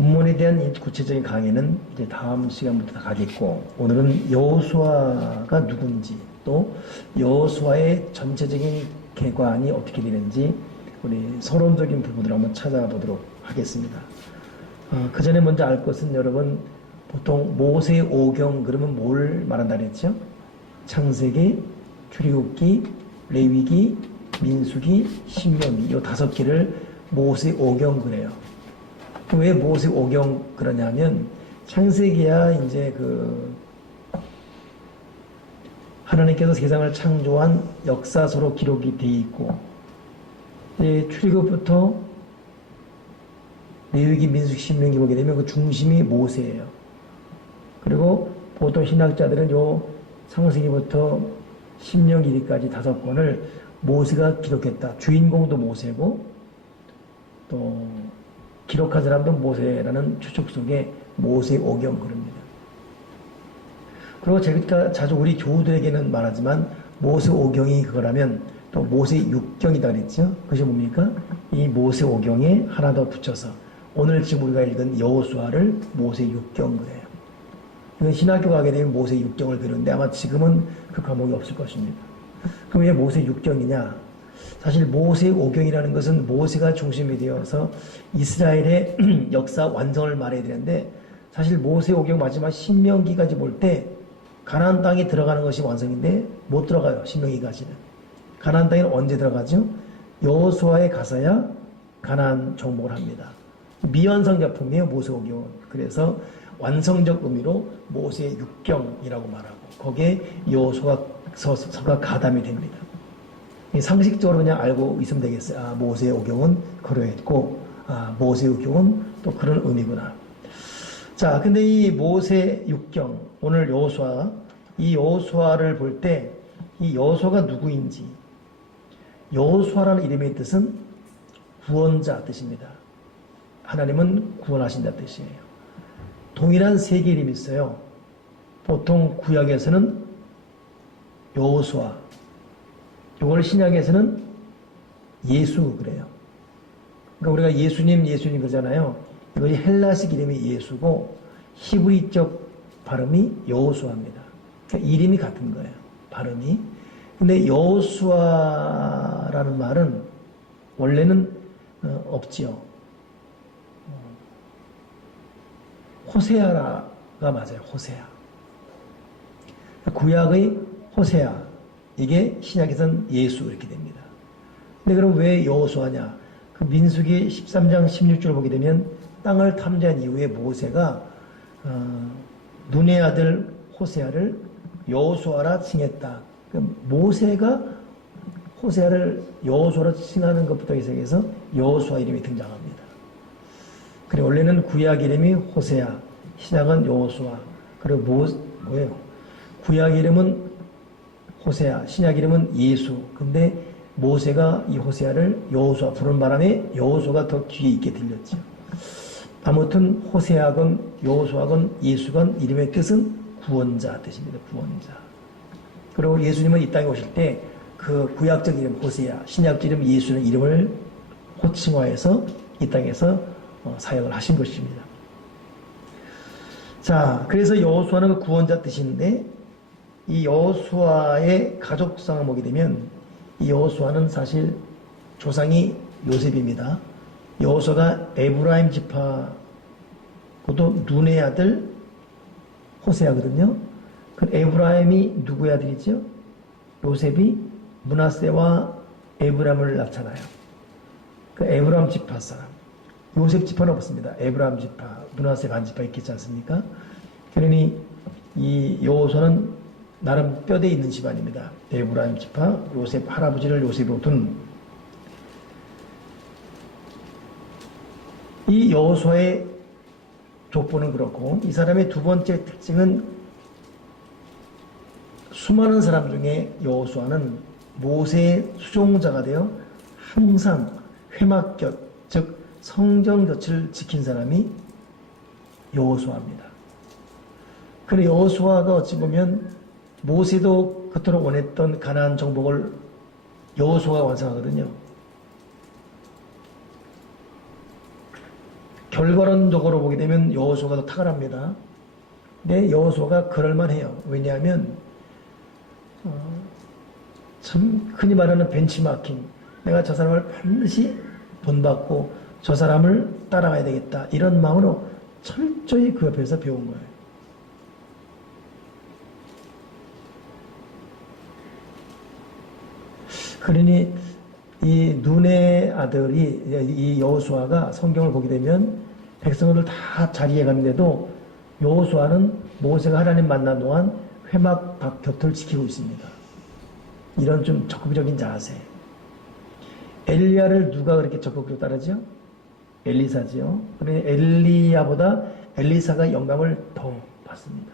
본문에 대한 이 구체적인 강의는 이제 다음 시간부터 다 가겠고, 오늘은 여호수아가 누군지, 또 여호수아의 전체적인 개관이 어떻게 되는지 우리 서론적인 부분을 한번 찾아보도록 하겠습니다. 그 전에 먼저 알 것은, 여러분 보통 모세 오경 그러면 뭘 말한다 그랬죠? 창세기, 출애굽기, 레위기, 민수기, 신명기, 이 5개를 모세 오경 그래요. 왜 모세 오경 그러냐면, 창세기야 이제 하나님께서 세상을 창조한 역사서로 기록이 되어 있고, 출애굽부터 레위기, 민수기, 신명기 보게 되면 그 중심이 모세예요. 그리고 보통 신학자들은 요 창세기부터 신명기까지 5권을 모세가 기록했다. 주인공도 모세고 또 기록한 사람도 모세라는 추측 속에 모세 오경 그럽니다. 그리고 제가 자주 우리 교우들에게는 말하지만, 모세 오경이 그거라면 또 모세 육경이다 그랬죠. 그것이 뭡니까? 이 모세 오경에 하나 더 붙여서 오늘 지금 우리가 읽은 여호수아를 모세 육경 그래요. 이건 신학교 가게 되면 모세 육경을 배우는데 아마 지금은 그 과목이 없을 것입니다. 그럼 왜 모세 육경이냐? 사실 모세 오경이라는 것은 모세가 중심이 되어서 이스라엘의 역사 완성을 말해야 되는데, 사실 모세 오경 마지막 신명기까지 볼 때 가나안 땅에 들어가는 것이 완성인데 못 들어가요. 신명기까지는. 가나안 땅에는 언제 들어가죠? 여호수아에 가서야 가나안 정복을 합니다. 미완성 작품이에요, 모세 오경은. 그래서 완성적 의미로 모세 육경이라고 말하고, 거기에 여호수아서가 가담이 됩니다. 상식적으로 그냥 알고 있으면 되겠어요. 모세 오경은 그러했고, 모세 육경은 또 그런 의미구나. 자, 근데 이 모세 육경, 오늘 여호수아, 이 여호수아를 볼 때 이 여호수아가 누구인지, 여호수아라는 이름의 뜻은 구원자 뜻입니다. 하나님은 구원하신다 뜻이에요. 동일한 3개 이름이 있어요. 보통 구약에서는 여호수아, 이걸 신약에서는 예수 그래요. 그러니까 우리가 예수님 그러잖아요. 이것이 헬라식 이름이 예수고 히브리적 발음이 여호수아입니다. 그러니까 이름이 같은 거예요, 발음이. 근데 여호수아라는 말은 원래는 없지요. 호세아가 맞아요. 호세아. 구약의 호세아, 이게 신약에서는 예수 이렇게 됩니다. 근데 그럼 왜 여호수아냐? 그 민수기 13장 16절 보게 되면, 땅을 탐지한 이후에 모세가 눈의 아들 호세아를 여호수아라 칭했다. 모세가 호세아를 여호수아로 칭하는 것부터 시작해서 여호수아 이름이 등장합니다. 그리고 원래는 구약 이름이 호세아, 신약은 여호수아. 그리고 뭐예요? 구약 이름은 호세아, 신약 이름은 예수. 근데 모세가 이 호세아를 여호수아 부른 바람에 여호수아가 더 귀에 있게 들렸죠. 아무튼 호세아건 여호수아건 예수건 이름의 뜻은 구원자 뜻입니다. 구원자. 그리고 예수님은 이 땅에 오실 때 그 구약적 이름 호세아, 신약적 이름 예수는 이름을 호칭화해서 이 땅에서 사역을 하신 것입니다. 자, 그래서 여호수아는 그 구원자 뜻인데, 이 여호수아의 가족상을 보게 되면 이 여호수아는 사실 조상이 요셉입니다. 여호수아가 에브라임 지파, 그것도 눈의 아들 호세아거든요. 그 에브라임이 누구의 아들이죠? 요셉이 므낫세와 에브라임을 낳잖아요. 그 에브라임 지파 사람. 요셉 지파는 없습니다. 에브라임 지파, 므낫세 반 지파 있겠지 않습니까? 그러니 이 여호수아는 나름 뼈대 있는 집안입니다. 에브라임 지파, 요셉, 할아버지를 요셉으로 둔. 이 여호수아의 족보는 그렇고, 이 사람의 두 번째 특징은, 수많은 사람 중에 여호수아는 모세의 수종자가 되어 항상 회막곁, 즉 성전곁을 지킨 사람이 여호수아입니다. 그런데 여호수아가 어찌 보면 모세도 그토록 원했던 가나안 정복을 여호수아가 완성하거든요. 결과론적으로 보게 되면 여호수아가 더 탁월합니다. 근데 여호수아가 그럴만해요. 왜냐하면 참 흔히 말하는 벤치마킹, 내가 저 사람을 반드시 본받고 저 사람을 따라가야 되겠다, 이런 마음으로 철저히 그 옆에서 배운 거예요. 그러니 이 눈의 아들이, 이 여호수아가 성경을 보게 되면 백성들 다 자리에 갔는데도 여호수아는 모세가 하나님 만난 동안 회막 밖 곁을 지키고 있습니다. 이런 좀 적극적인 자세. 엘리야를 누가 그렇게 적극적으로 따르죠? 엘리사지요. 그러니 엘리야보다 엘리사가 영감을 더 받습니다.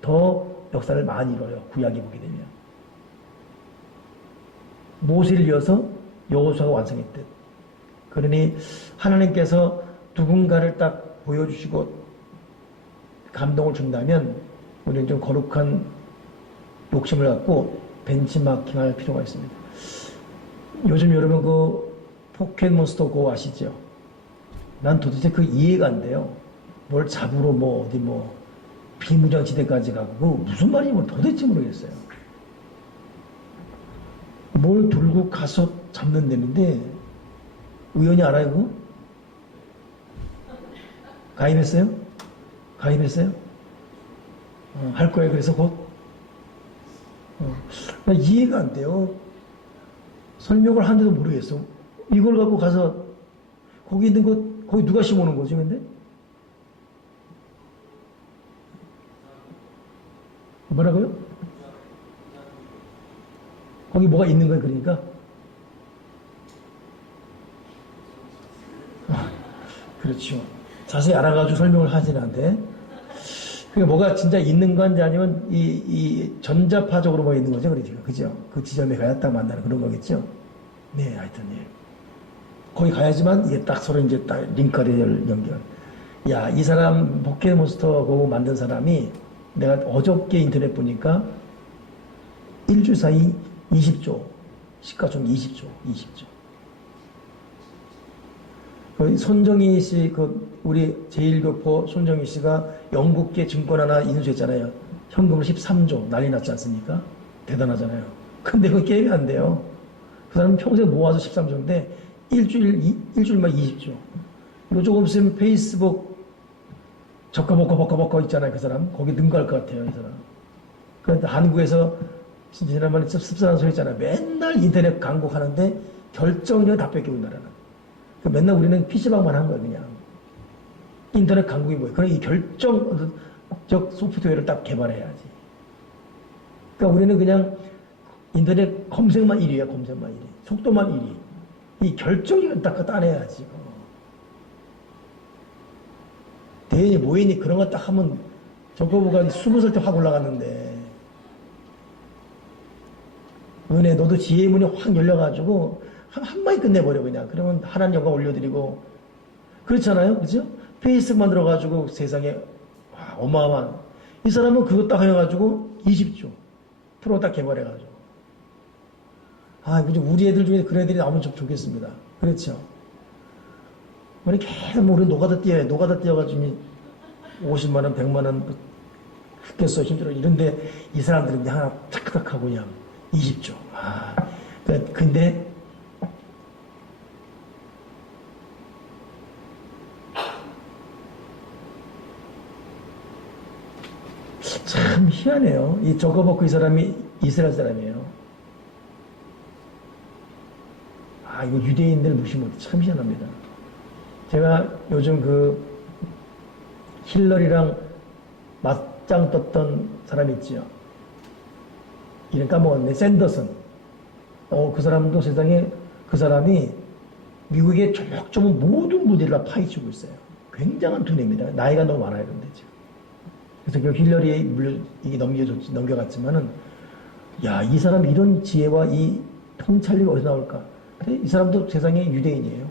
더 역사를 많이 이뤄요. 구약에 보게 되면. 모세를 이어서 여호수아가 완성했듯. 그러니 하나님께서 누군가를 딱 보여주시고 감동을 준다면 우리는 좀 거룩한 욕심을 갖고 벤치마킹할 필요가 있습니다. 요즘 여러분 그 포켓몬스터 고 아시죠? 난 도대체 그 이해가 안 돼요. 뭘 잡으러 뭐 어디 뭐 비무장지대까지 가고 무슨 말인지 도대체 모르겠어요. 뭘 들고 가서 잡는 데는데 우연히 알아요? 그거? 가입했어요? 가입했어요? 할 거예요. 그래서 곧 이해가 안 돼요. 설명을 하는데도 모르겠어. 이걸 갖고 가서 거기 있는 거 거기 누가 심어놓은 거지 근데? 뭐라고요? 거기 뭐가 있는 거예요 그러니까? 그렇죠. 자세히 알아가지고 설명을 하진 않는데, 그게 뭐가 진짜 있는 건지 아니면 이 전자파적으로 뭐 있는 거죠, 그러니까 그죠? 그 지점에 가야 딱 만나는 그런 거겠죠. 네, 하여튼 예. 거기 가야지만 이게 딱 서로 이제 딱 링크를 연결. 야, 이 사람 포켓몬스터 그거 만든 사람이 내가 어저께 인터넷 보니까 일주 사이 20조 시가총 20조. 손정희 씨, 우리 제1교포 손정희 씨가 영국계 증권 하나 인수했잖아요. 현금을 13조 난리 났지 않습니까? 대단하잖아요. 근데 그 게임이 안 돼요. 그 사람은 평생 모아서 13조인데 일주일만 20조. 그리고 조금 있으면 페이스북 버커 있잖아요. 그 사람. 거기 능가할 것 같아요. 이 사람. 그런데 한국에서 지난번에 씁쓸한 소리 있잖아요. 맨날 인터넷 광고 하는데 결정력 다 뺏기고 나라는. 맨날 우리는 PC방만 한 거예요, 그냥. 인터넷 강국이 뭐예요? 그럼 이 결정적 소프트웨어를 딱 개발해야지. 그러니까 우리는 그냥 인터넷 검색만 1위야, 검색만 1위. 속도만 1위. 이 결정력을 딱 따내야지. 대인이 모인이 그런 거 딱 하면 저거보가 20살 때 확 올라갔는데. 은혜, 너도 지혜의 문이 확 열려가지고 한마디 끝내버려 그냥. 그러면 하나님 영광 올려드리고 그렇잖아요, 그죠? 페이스북 만들어가지고 세상에 어마어마한 이 사람은 그거 딱 해가지고 20조 프로 딱 개발해가지고 우리 애들 중에 그런 애들이 나오면 좀 좋겠습니다. 그렇죠? 우리 계속 우리 노가다 뛰어가지고 50만 원, 100만 원 죽겠어 힘들어 이런데 이 사람들은 그냥 하나 착착 하고 그냥 20조. 근데 참 희한해요. 이 저거버크 이 사람이 이스라엘 사람이에요. 이거 유대인들 무시하면 참 희한합니다. 제가 요즘 그 힐러리랑 맞짱 떴던 사람이 있지요. 이름 까먹었네. 샌더슨. 그 사람도 세상에 그 사람이 미국의 조목조목 모든 무대를 다 파헤치고 있어요. 굉장한 두뇌입니다. 나이가 너무 많아요, 근데 지금. 그래서 그 힐러리에 이게 넘겨갔지만은, 야, 이 사람 이런 지혜와 이 통찰력이 어디서 나올까? 근데 이 사람도 세상에 유대인이에요.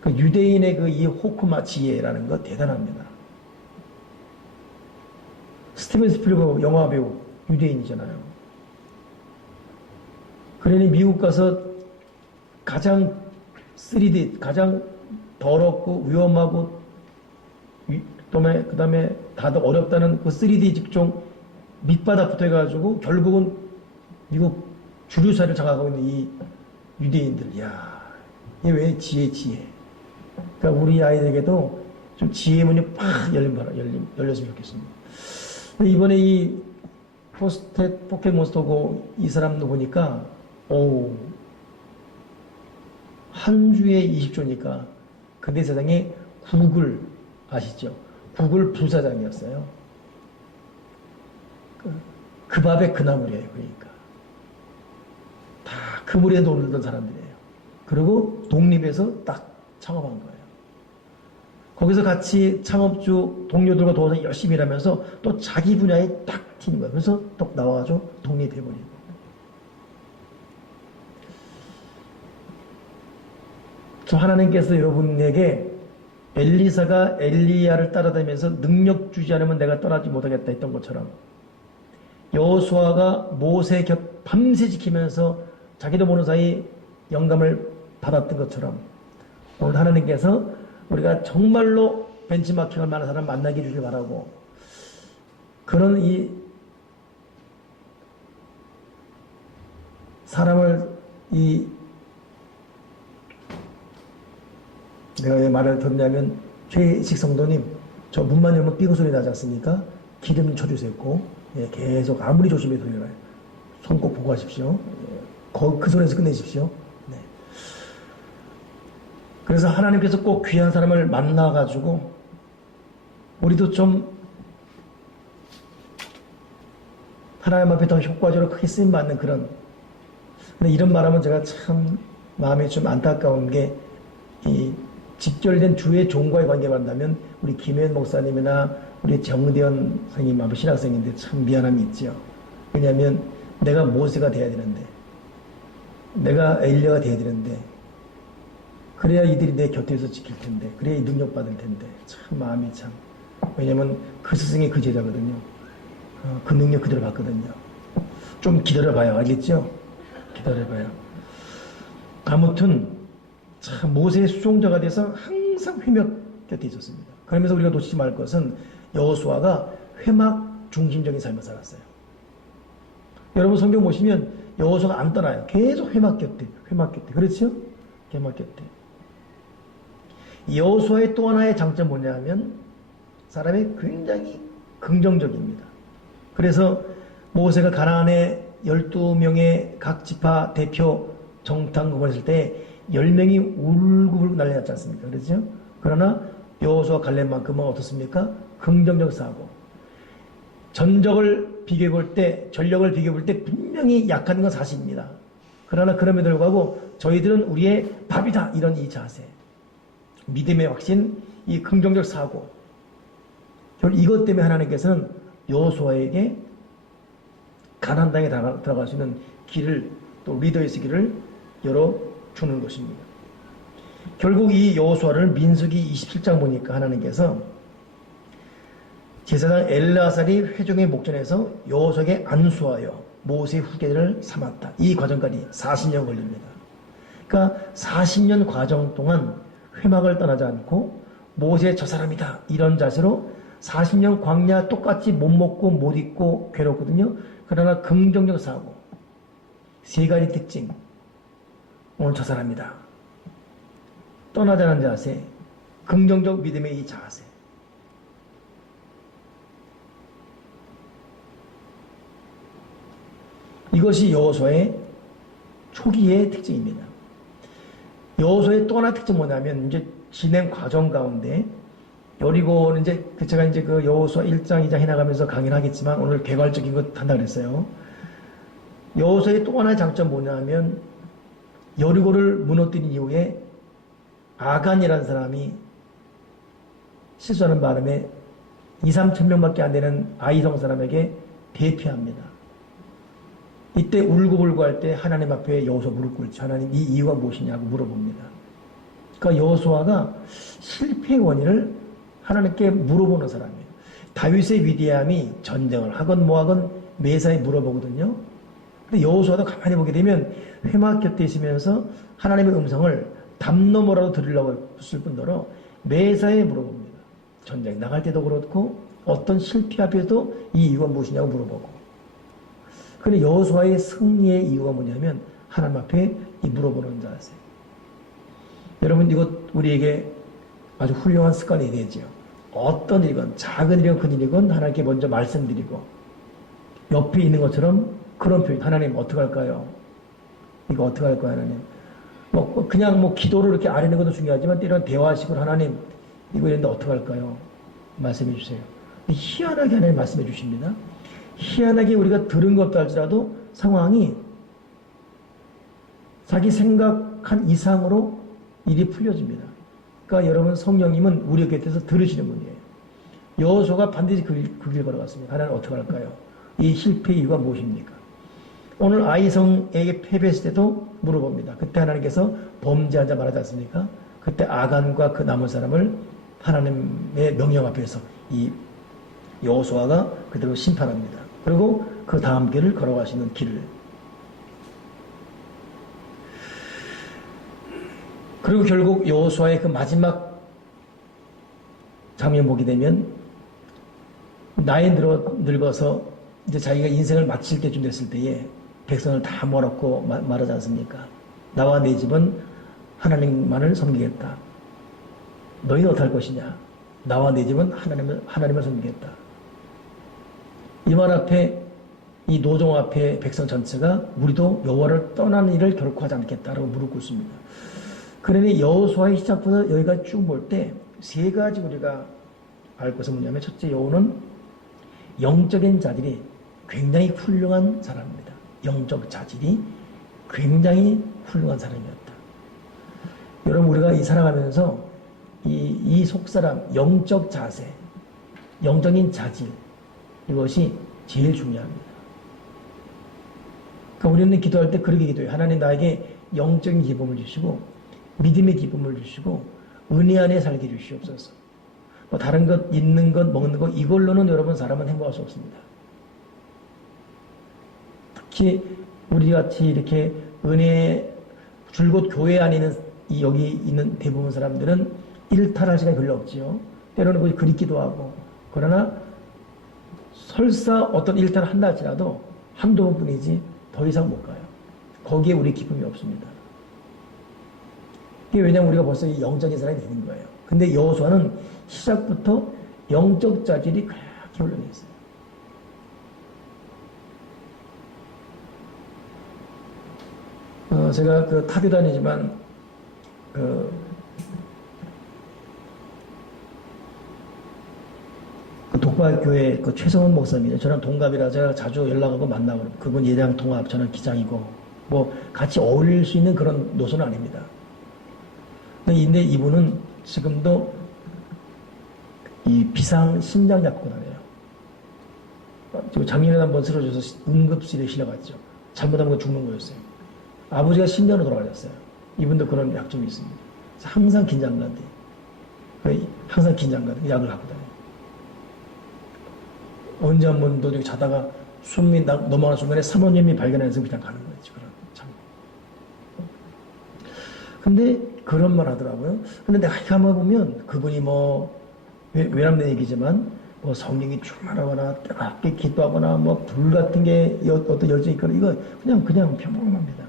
그 유대인의 그 이 호크마 지혜라는 거 대단합니다. 스티븐 스필버그 영화 배우 유대인이잖아요. 그러니 미국 가서 가장 3D, 가장 더럽고 위험하고 그다음에 다들 어렵다는 그 3D 직종 밑바닥 붙어가지고 결국은 미국 주류사를 장악하고 있는 이 유대인들, 야, 이게 왜 지혜. 그러니까 우리 아이들에게도 좀 지혜 문이 팍 열렸으면 좋겠습니다. 이번에 이 포켓몬스터고 이 사람도 보니까, 한 주에 20조니까, 근데 세상에 구글, 아시죠? 구글 부사장이었어요. 그 밥에 그 나물이에요, 그러니까. 다 그 물에 놀던 사람들이에요. 그리고 독립해서 딱 창업한 거예요. 거기서 같이 창업주 동료들과 도와서 열심히 일하면서 또 자기 분야에 딱 튀는 거예요. 그래서 또 나와가지고 독립해버리고. 저 하나님께서 여러분에게 엘리사가 엘리야를 따라다니면서 능력 주지 않으면 내가 떠나지 못하겠다 했던 것처럼 여호수아가 모세 곁 밤새 지키면서 자기도 모르는 사이 영감을 받았던 것처럼 오늘 하나님께서 우리가 정말로 벤치마킹할 만한 사람 만나게 해주길 바라고, 그런 이 사람을 내가 왜 말을 듣냐면, 최식 성도님, 저 문만 열면 삐고 소리 나지 않습니까? 기름 쳐주세요. 예, 계속 아무리 조심해도 소리 나요. 손 꼭 보고 하십시오. 그 소리에서 끝내십시오. 네. 그래서 하나님께서 꼭 귀한 사람을 만나가지고 우리도 좀 하나님 앞에 더 효과적으로 크게 쓰임받는 그런, 근데 이런 말하면 제가 참 마음이 좀 안타까운 게, 이 직결된 주의 종과의 관계 말한다면 우리 김혜연 목사님이나 우리 정대현 선생님, 신학생인데 참 미안함이 있죠. 왜냐하면 내가 모세가 돼야 되는데, 내가 엘리야가 돼야 되는데, 그래야 이들이 내 곁에서 지킬 텐데, 그래야 능력 받을 텐데, 참 마음이 참. 왜냐면 그 스승이 그 제자거든요. 그 능력 그대로 받거든요. 좀 기다려봐요. 알겠죠? 기다려봐요. 아무튼 참 모세의 수종자가 돼서 항상 회막 곁에 있었습니다. 그러면서 우리가 놓치지 말 것은 여호수아가 회막 중심적인 삶을 살았어요. 여러분 성경 보시면 여호수아가 안 떠나요. 계속 회막 곁에. 그렇죠? 회막 곁에. 여호수아의 또 하나의 장점 뭐냐면 사람이 굉장히 긍정적입니다. 그래서 모세가 가나안에 12명의 각 지파 대표 정탐을 했을 때 10명이 울고불고 난리 났지 않습니까? 그렇죠? 그러나 여호수아 갈렙만큼은 어떻습니까? 긍정적 사고. 전력을 비교해볼 때 분명히 약한 건 사실입니다. 그러나 그럼에도 불구하고 저희들은 우리의 밥이다, 이런 이 자세, 믿음의 확신, 이 긍정적 사고, 이것 때문에 하나님께서는 여호수아에게 가나안 땅에 들어갈 수 있는 길을, 또 리더의 길을 열어주는 것입니다. 결국 이 여호수아를 민수기 27장 보니까 하나님께서 제사장 엘르아살이 회중의 목전에서 여호수아에게 안수하여 모세의 후계자를 삼았다. 이 과정까지 40년 걸립니다. 그러니까 40년 과정 동안 회막을 떠나지 않고 모세의 저 사람이다, 이런 자세로 40년 광야 똑같이 못 먹고 못 입고 괴롭거든요. 그러나 긍정적 사고, 세 가지 특징. 오늘 저 사람이다. 떠나자는 자세, 긍정적 믿음의 이 자세. 이것이 여호수아의 초기의 특징입니다. 여호수아의 또 하나 특징은 뭐냐면, 이제 진행 과정 가운데 여리고는 이제 제가 이제 그 여호수아 1장 2장 해나가면서 강의를 하겠지만 오늘 개괄적인 것 한다 그랬어요. 여호수아의 또 하나의 장점 뭐냐면, 여리고를 무너뜨린 이후에 아간이라는 사람이 실수하는 바람에 2-3천 명밖에 안 되는 아이성 사람에게 대피합니다. 이때 울고불고 할 때 하나님 앞에 여호수아 무릎 꿇죠. 하나님, 이 이유가 무엇이냐고 물어봅니다. 그러니까 여호수아가 실패의 원인을 하나님께 물어보는 사람이에요. 다윗의 위대함이 전쟁을 하건 뭐하건 매사에 물어보거든요. 근데 여호수아도 가만히 보게 되면 회막 곁에 있으면서 하나님의 음성을 담 넘어라도 들으려고 했을 뿐더러 매사에 물어봅니다. 전쟁 나갈 때도 그렇고 어떤 실패 앞에도 이 이유가 무엇이냐고 물어보고. 그런데 여호수아의 승리의 이유가 뭐냐면 하나님 앞에 이 물어보는 자세. 여러분 이것 우리에게 아주 훌륭한 습관이 되죠. 어떤 일이건 작은 일이건 큰 일이건 하나님께 먼저 말씀드리고 옆에 있는 것처럼 그런 표현. 하나님 어떡할까요? 이거 어떡할까요 하나님? 그냥 기도를 이렇게 아뢰는 것도 중요하지만 때로는 대화식으로 하나님 이거 이런데 어떡할까요? 말씀해 주세요. 희한하게 하나님 말씀해 주십니다. 희한하게 우리가 들은 것도 할지라도 상황이 자기 생각한 이상으로 일이 풀려집니다. 그러니까 여러분 성령님은 우리 곁에서 들으시는 분이에요. 여호수아가 반드시 그 길 걸어갔습니다. 하나님 어떡할까요? 이 실패의 이유가 무엇입니까? 오늘 아이성에게 패배했을 때도 물어봅니다. 그때 하나님께서 범죄한 자 말하지 않습니까? 그때 아간과 그 남은 사람을 하나님의 명령 앞에서 이 여호수아가 그대로 심판합니다. 그리고 그 다음 길을 걸어가시는 길을. 그리고 결국 여호수아의 그 마지막 장면 보게 되면 나이 늙어서 이제 자기가 인생을 마칠 때쯤 됐을 때에 백성을 다 몰았고 말하지 않습니까? 나와 내 집은 하나님만을 섬기겠다. 너희는 어떡할 것이냐? 나와 내 집은 하나님을 섬기겠다. 이 말 앞에 이 노종 앞에 백성 전체가 우리도 여호와를 떠나는 일을 결코 하지 않겠다라고 무릎 꿇습니다. 그러니 여호수아의 시작부터 여기가 쭉 볼 때 세 가지 우리가 알 것은 뭐냐면 첫째 여호는 영적인 자질이 굉장히 훌륭한 사람입니다. 영적 자질이 굉장히 훌륭한 사람이었다. 여러분 우리가 이 살아가면서 이 속사람 영적 자세, 영적인 자질 이것이 제일 중요합니다. 그러니까 우리는 기도할 때 그렇게 기도해요. 하나님 나에게 영적인 기쁨을 주시고 믿음의 기쁨을 주시고 은혜 안에 살게 주시옵소서. 다른 것, 있는 것, 먹는 것 이걸로는 여러분 사람은 행복할 수 없습니다. 특히 우리같이 이렇게 은혜 줄곧 교회 안에 있는 여기 있는 대부분 사람들은 일탈할 시간이 별로 없지요. 때로는 거기 그립기도 하고. 그러나 설사 어떤 일탈을 한다 할지라도 한두 번뿐이지 더 이상 못 가요. 거기에 우리 기쁨이 없습니다. 이게 왜냐하면 우리가 벌써 이 영적인 사람이 되는 거예요. 근데 여호수아는 시작부터 영적 자질이 그렇게 훌륭해 있어요. 제가 그 타교 다니지만 그 독과교회 그 최성원 목사님, 저랑 동갑이라 제가 자주 연락하고 만나고, 그분 예장 통합, 저는 기장이고, 같이 어울릴 수 있는 그런 노선은 아닙니다. 근데 이분은 지금도 이 비상 심장 약국을 하네요. 작년에 한번 쓰러져서 응급실에 실려갔죠. 잘못하면 죽는 거였어요. 아버지가 심장으로 돌아가셨어요. 이분도 그런 약점이 있습니다. 항상 긴장감이. 항상 긴장감, 약을 갖고 다녀요. 언제 한 번도 자다가 숨이 넘어가는 순간에 사모님이 발견해서 그냥 가는 거였죠. 참. 근데 그런 말 하더라고요. 근데 내가 가만 보면 그분이 외람된 얘기지만 성령이 충만하거나 뜨겁게 기도하거나 불 같은 게 어떤 열정이 있거나 이거 그냥 평범합니다.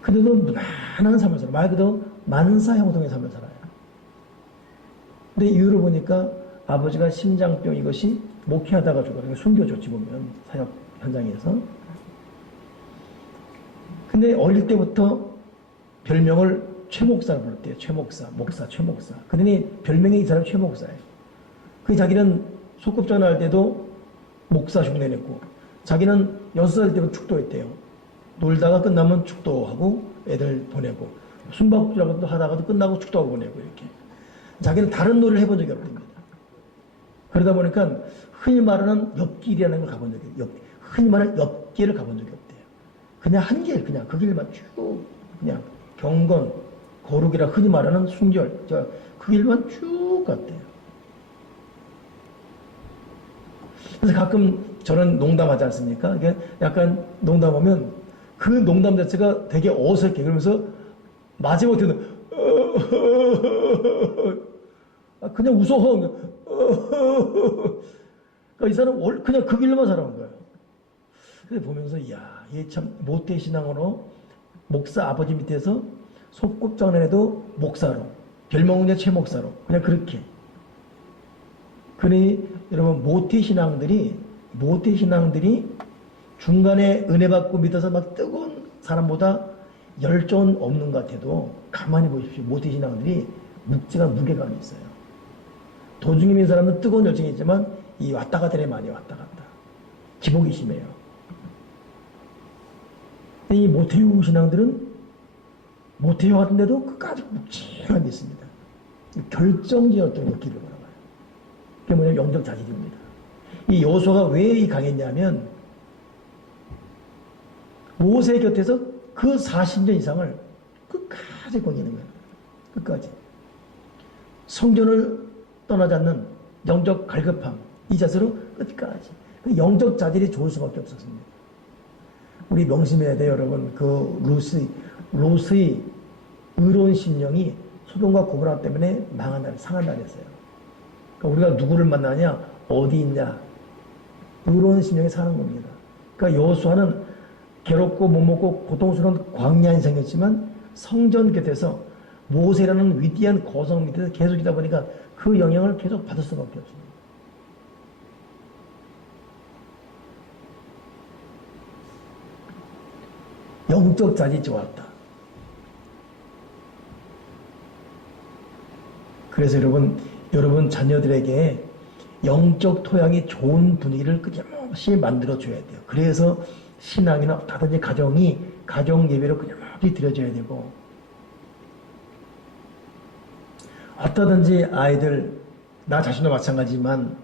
그래도 무난한 삶을 살아요. 말 그대로 만사형통의 삶을 살아요. 근데 이유를 보니까 아버지가 심장병 이것이 목회하다가 죽어요. 숨겨줬지 보면 사역 현장에서. 근데 어릴 때부터 별명을 최목사를 불렀대요. 최목사, 목사, 최목사. 그러니 별명이 이 사람 최목사예요. 그 자기는 소꿉장 날 때도 목사 흉내 냈고, 자기는 6살 때부터 축도했대요. 놀다가 끝나면 축도하고 애들 보내고, 숨바꼭질하고 하다가도 끝나고 축도하고 보내고 이렇게. 자기는 다른 놀이를 해본 적이 없답니다. 그러다 보니까 흔히 말하는 옆길이라는 걸 가본 적이 없대요. 흔히 말하는 옆길을 가본 적이 없대요. 그냥 한 길, 그냥 그 길만 쭉 그냥 경건, 거룩이라 흔히 말하는 순결, 그 길만 쭉 갔대요. 그래서 가끔 저는 농담하지 않습니까? 약간 농담하면 그 농담 자체가 되게 어색해. 그러면서 마지못해는 그냥 웃어. 그러니까 이 사람은 그냥 그 길로만 살아온 거예요. 그래서 보면서 이야, 얘 참 모태신앙으로 목사 아버지 밑에서 소꿉장난해도 목사로, 별명은 그냥 최 목사로, 그냥 그렇게. 그러니 여러분 모태신앙들이 중간에 은혜 받고 믿어서 막 뜨거운 사람보다 열정은 없는 것 같아도 가만히 보십시오. 모태신앙들이 무게감이 있어요. 도중에 있는 사람은 뜨거운 열정이 있지만 이 왔다 갔다에 많이 왔다 갔다. 기복이 심해요. 이 모태유 신앙들은 모태유 같은데도 끝까지 묵직하게 있습니다. 결정지었던 것 길을 걸어가요. 그게 뭐냐면 영적 자질입니다. 이 여호수아가 왜 강했냐면 모세 곁에서 그 40년 이상을 끝까지 거기는 거예요. 끝까지. 성전을 떠나지 않는 영적 갈급함, 이 자세로 끝까지. 영적 자질이 좋을 수밖에 없었습니다. 우리 명심해야 돼요, 여러분. 그 롯의 의로운 심령이 소돔과 고모라 때문에 망한다, 상한다 그랬어요. 그러니까 우리가 누구를 만나냐, 어디 있냐, 의로운 심령이 사는 겁니다. 그러니까 여호수아는 괴롭고 못 먹고 고통스러운 광야 인생이었지만 성전 곁에서 모세라는 위대한 거성 밑에서 계속 있다 보니까 그 영향을 계속 받을 수밖에 없습니다. 영적 자질이 좋았다. 그래서 여러분 자녀들에게 영적 토양이 좋은 분위기를 끊임없이 만들어줘야 돼요. 그래서 신앙이나 다든지 가정 예배로 끊임없이 드려줘야 되고, 어떠든지 아이들, 나 자신도 마찬가지지만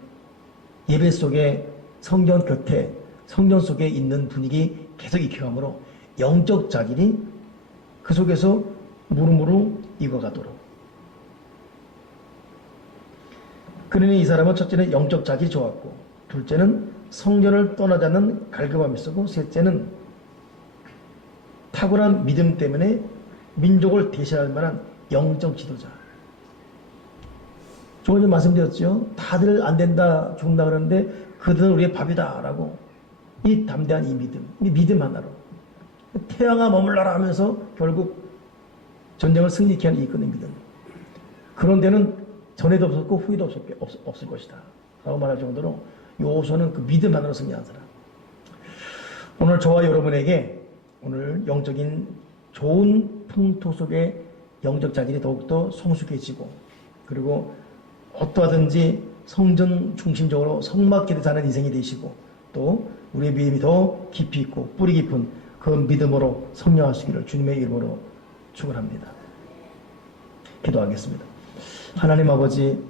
예배 속에 성전 곁에, 성전 속에 있는 분위기 계속 익혀감으로 영적 자질이 그 속에서 무르무르 익어가도록. 그러니 이 사람은 첫째는 영적 자질이 좋았고, 둘째는 성전을 떠나지 않는 갈급함이 있었고, 셋째는 탁월한 믿음 때문에 민족을 대신할 만한 영적 지도자. 조금 전에 말씀드렸죠. 다들 안 된다, 죽는다 그러는데 그들은 우리의 밥이다 라고. 이 담대한 이 믿음 하나로 태양아 머물러라 하면서 결국 전쟁을 승리케 하는 이끄는 믿음. 그런 데는 전에도 없었고 후에도 없을 것이다 라고 말할 정도로 여호수아는 그 믿음 하나로 승리한 사람. 오늘 저와 여러분에게 오늘 영적인 좋은 풍토 속에 영적 자질이 더욱더 성숙해지고, 그리고 어떠하든지 성전 중심적으로 성막기를 사는 인생이 되시고, 또 우리의 믿음이 더 깊이 있고 뿌리 깊은 그 믿음으로 성령하시기를 주님의 이름으로 축원합니다. 기도하겠습니다. 하나님 아버지,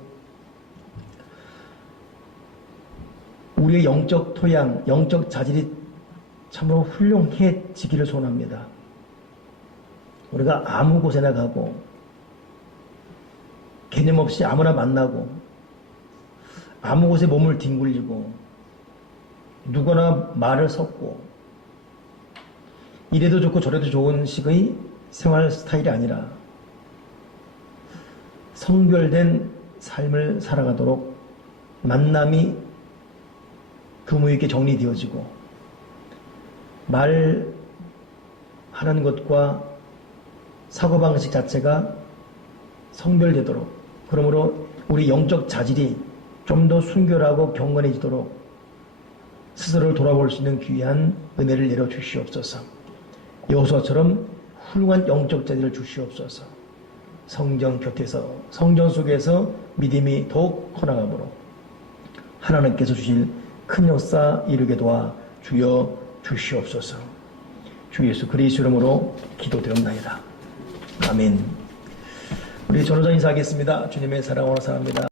우리의 영적 토양, 영적 자질이 참으로 훌륭해지기를 소원합니다. 우리가 아무 곳에나 가고 개념 없이 아무나 만나고 아무 곳에 몸을 뒹굴리고 누구나 말을 섞고 이래도 좋고 저래도 좋은 식의 생활 스타일이 아니라 성별된 삶을 살아가도록 만남이 규모 있게 정리되어지고 말하는 것과 사고방식 자체가 성별되도록, 그러므로 우리 영적 자질이 좀 더 순결하고 경건해지도록 스스로를 돌아볼 수 있는 귀한 은혜를 내려주시옵소서. 여호수아처럼 훌륭한 영적 자질을 주시옵소서. 성전 곁에서, 성전 속에서 믿음이 더욱 커나가므로 하나님께서 주실 큰 역사 이루게 도와 주여 주시옵소서. 주 예수 그리스도 이름으로 기도드렸나이다. 아멘. 우리 전호자 인사하겠습니다. 주님의 사랑으로 사랑합니다.